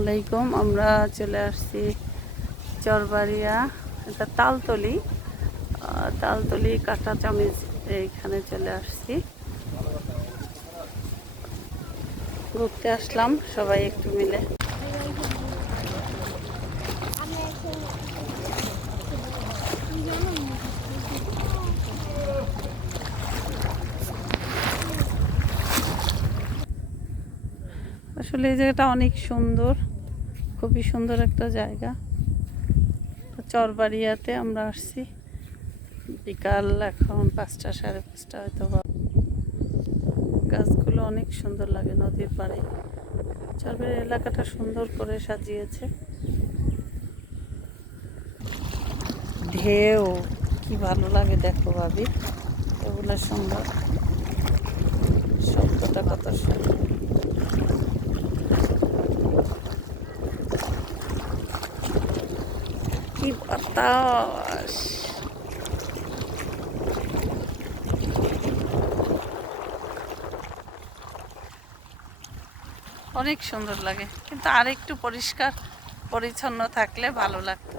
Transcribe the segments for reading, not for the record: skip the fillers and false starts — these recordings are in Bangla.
আলাইকুম। আমরা চলে আসছি চরবাড়িয়া, এটা তালতলি কাটা চামিজ, এইখানে চলে আসছি, ঘুরতে আসলাম সবাই একটু মিলে। আসলে এই জায়গাটা অনেক সুন্দর, খুবই সুন্দর একটা জায়গা। চরবাড়িয়াতে আমরা আসছি, বিকাল এখন 5টা সাড়ে 5টা হয়তো। গাছগুলো অনেক সুন্দর লাগে নদীর পাড়ে। চরবাড়িয়া এলাকাটা সুন্দর করে সাজিয়েছে। ঢেউ কি ভালো লাগে দেখো ভাবি, এগুলো সুন্দর, শব্দটা কত সুন্দর। কি বাতাস, অনেক সুন্দর লাগে, কিন্তু আর একটু পরিষ্কার পরিচ্ছন্ন থাকলে ভালো লাগতো।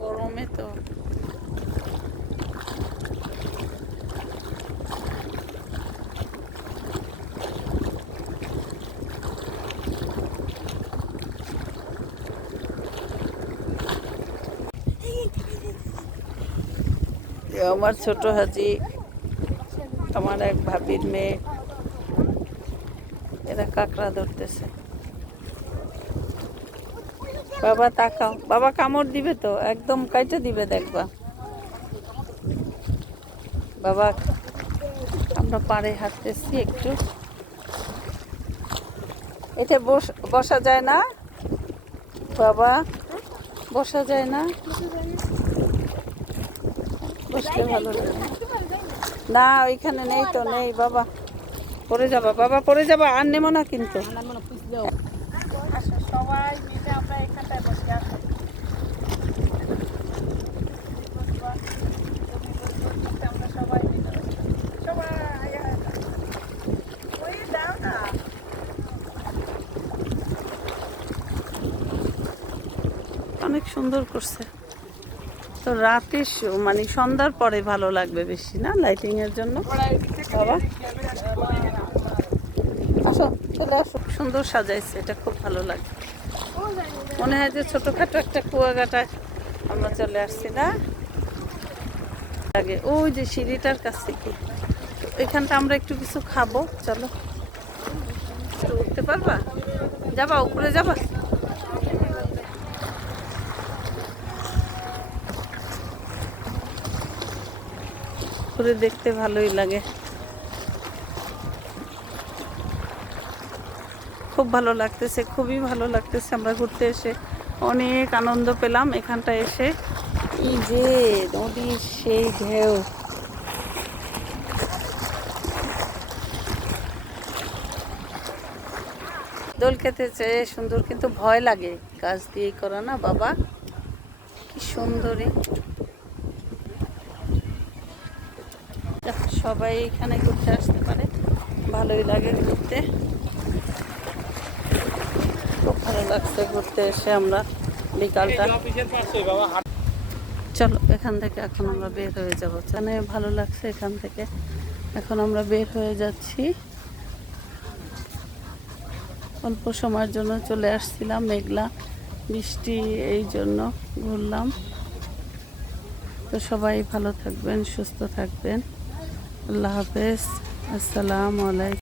গরমে তো আমার ছোট হাজি, আমার এক ভাবির মেয়ে, এরা কাঁকড়া ধরতেছে। বাবা তাকাও, বাবা কামড় দিবে তো, একদম কাইটে দিবে দেখবা। বাবা, আমরা পাড়ে হাঁটতেছি একটু। এটা বসা যায় না বাবা, বসা যায় না, বসলে ভালো লাগে না। ওইখানে নেই তো, নেই বাবা, পড়ে যাবা বাবা, পড়ে যাবা, আর নেবো না কিন্তু। সবাই মিলে আমরা এখানটায় বসে আসি। অনেক সুন্দর করছে তো, রাতে মানে সন্ধ্যার পরে ভালো লাগবে বেশি না, লাইটিং এর জন্য। বাবা আসো, চলে আসো, সুন্দর সাজাইছে, এটা খুব ভালো লাগে। মনে হয় যে ছোটখাটো একটা কুয়াকাটায় আমরা চলে আসছি না আগে। ওই যে সিঁড়িটার কাছে কি, এখানটা আমরা একটু কিছু খাবো, চলো। উঠতে পারবা? যাবা উপরে, যাবা? উপরে দেখতে ভালোই লাগে, খুব ভালো লাগতেছে, খুবই ভালো লাগতেছে। আমরা ঘুরতে এসে অনেক আনন্দ পেলাম এখানটায় এসে। এই যে নদীর সেই ঢেউ, দোল খেতে চেয়ে সুন্দর, কিন্তু ভয় লাগে, গাছ দিয়ে করা না বাবা, কি সুন্দরী। সবাই এখানে ঘুরতে আসতে পারে, ভালোই লাগে ঘুরতে, খুব ভালো লাগছে ঘুরতে এসে আমরা বিকালটা। চলো এখান থেকে এখন আমরা বের হয়ে যাবো, এখানে ভালো লাগছে এখান থেকে। এখন আমরা বের হয়ে যাচ্ছি, অল্প সময়ের জন্য চলে আসছিলাম, মেঘলা বৃষ্টি, এই জন্য ঘুরলাম। তো সবাই ভালো থাকবেন, সুস্থ থাকবেন, আল্লাহ হাফেজ, আসসালামু আলাইকুম।